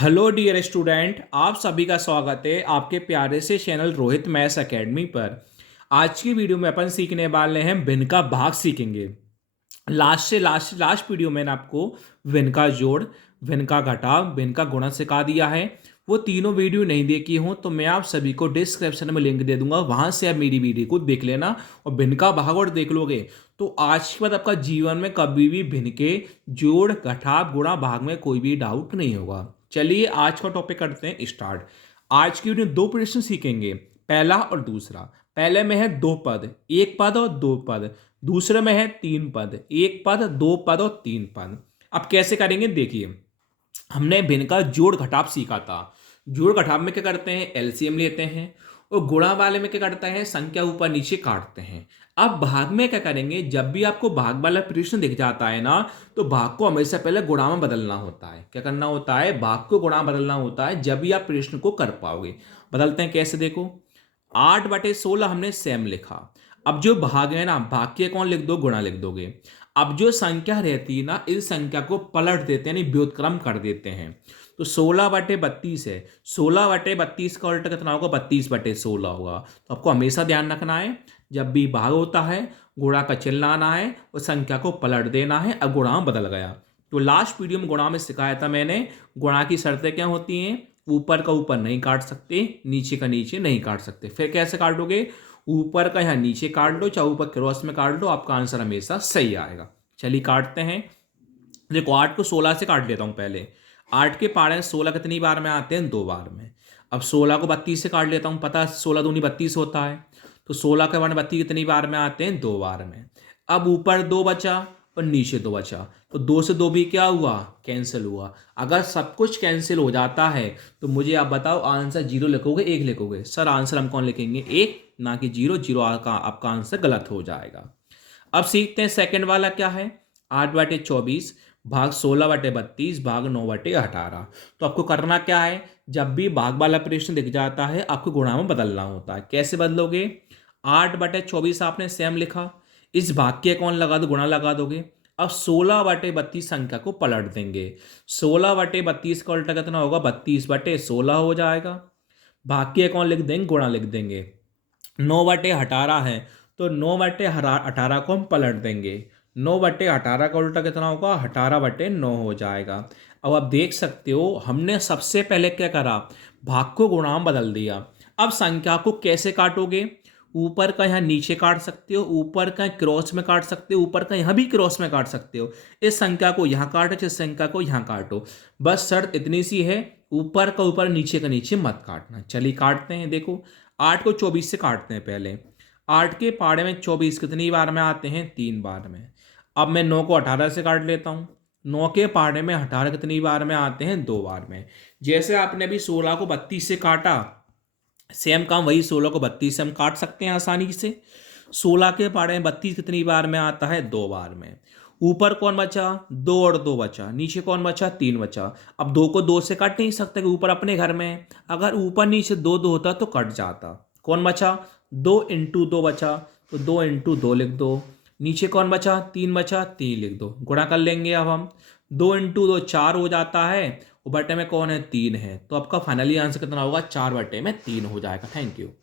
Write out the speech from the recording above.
Hello dear student, आप सभी का स्वागत है आपके प्यारे से चैनल रोहित मैथ्स एकेडमी पर। आज की वीडियो में अपन सीखने वाले हैं भिन्न का भाग सीखेंगे। लास्ट वीडियो मैंने आपको भिन्न का जोड़, भिन्न का घटाव, भिन्न का गुणा सिखा दिया है। वो तीनों वीडियो नहीं देखी हो तो मैं आप सभी को डिस्क्रिप्शन में लिंक दे दूंगा, वहां से आप मेरी वीडियो को देख लेना और भिन्न का भाग और देख लोगे तो आज के बाद आपका जीवन में कभी भी भिन्न के जोड़, घटाव, गुणा, भाग में कोई भी डाउट नहीं होगा। चलिए आज का टॉपिक करते हैं स्टार्ट। आज की वीडियो में दो प्रश्न सीखेंगे, पहला और दूसरा। पहले में है दो पद, एक पद और दो पद। दूसरे में है तीन पद, एक पद, दो पद और तीन पद। अब कैसे करेंगे देखिए। हमने भिन्न का जोड़ घटाव सीखा था। जोड़ घटाव में क्या करते हैं, एलसीएम लेते हैं, और गुणा वाले में क्या करते हैं, संख्या ऊपर नीचे काटते हैं। अब भाग में क्या करेंगे, जब भी आपको भाग वाला प्रश्न दिख जाता है ना, तो भाग को हमेशा पहले गुणा में बदलना होता है। क्या करना होता है, भाग को गुणा में बदलना होता है, जब भी आप प्रश्न को कर पाओगे। बदलते हैं कैसे, देखो 8/16 हमने सेम लिखा। अब जो भाग है ना, भाग के कौन लिख दो, गुणा लिख दोगे। अब जो संख्या रहती है ना, इस संख्या को पलट देते हैं, यानी व्युत्क्रम कर देते हैं। तो 16/32 है, 16/32 का उल्टा कितना होगा, 32/16 होगा। तो आपको हमेशा ध्यान रखना है, जब भी भाग होता है गुणा का चिन्ह लाना है और संख्या को पलट देना है। अब गुणा में बदल गया। तो लास्ट वीडियो में गुणा में सिखाया था मैंने, गुणा की शर्तें क्या होती हैं, ऊपर का ऊपर नहीं काट सकते, नीचे का नीचे नहीं काट सकते। फिर कैसे काटोगे, ऊपर का यहाँ नीचे काट लो, चाहे ऊपर क्रॉस में काट लो, आपका आंसर हमेशा सही आएगा। चलिए काटते हैं। देखो 8 को 16 से काट लेता हूँ पहले। 8 के पारे 16 कितनी बार में आते हैं, दो बार में। अब 16 को 32 से काट लेता हूँ, पता 16 दूनी 32 होता है। तो 16 के बारे 32 कितनी बार में आते हैं, दो बार में। अब ऊपर दो बचा और नीचे दो बचा, तो दो से दो भी क्या हुआ, कैंसिल हुआ। अगर सब कुछ कैंसिल हो जाता है तो मुझे आप बताओ आंसर जीरो लिखोगे, एक लिखोगे। सर आंसर हम कौन लिखेंगे, एक, ना कि जीरो। जीरो आपका आंसर गलत हो जाएगा। अब सीखते हैं सेकंड वाला क्या है। 8/24 भाग 16/32 भाग 9/18। तो आपको करना क्या है, जब भी भाग वाला प्रश्न दिख जाता है आपको गुणा में बदलना होता है। कैसे बदलोगे, 8/24 आपने सेम लिखा, इस भाग के कौन लगा दो, गुणा लगा दोगे। अब 16/32 संख्या को पलट देंगे। 16/32 का उल्टा कितना होगा, 32/16 हो जाएगा। भाग के कौन लिख देंगे, गुणा लिख देंगे। 9/18 है, तो 9/18 को हम पलट देंगे। 9/18 का उल्टा कितना होगा, 18/9 हो जाएगा। अब आप देख सकते हो हमने सबसे पहले क्या करा, भाग को गुणा में बदल दिया। अब संख्या को कैसे काटोगे, ऊपर का यहाँ नीचे काट सकते हो, ऊपर का क्रॉस में काट सकते हो, ऊपर का यहाँ भी क्रॉस में काट सकते हो। इस संख्या को यहाँ काटो, इस संख्या को यहाँ काटो। बस शर्त इतनी सी है, ऊपर का ऊपर नीचे का नीचे मत काटना। चलिए काटते हैं। देखो 8 को 24 से काटते हैं पहले। 8 के पाड़े में 24 कितनी बार में आते हैं, तीन बार में। अब मैं 9 को 18 से काट लेता हूँ। 9 के पाड़े में 18 कितनी बार में आते हैं, दो बार में। जैसे आपने अभी 16 को 32 से काटा, सेम काम वही 16 को 32 से हम काट सकते हैं आसानी से। 16 के पाड़े में 32 कितनी बार में आता है, दो बार में। ऊपर कौन बचा, दो और दो बचा। नीचे कौन बचा, तीन बचा। अब दो को दो से काट नहीं सकते कि ऊपर अपने घर में है। अगर ऊपर नीचे दो दो होता तो कट जाता। कौन बचा, 2 × 2 बचा, तो 2 × 2 लिख दो। नीचे कौन बचा, तीन बचा, तीन लिख दो। गुणा कर लेंगे अब हम। 2 × 2 4 हो जाता है, और बटे में कौन है, तीन है। तो आपका फाइनली आंसर कितना होगा, 4/3 हो जाएगा। Thank you.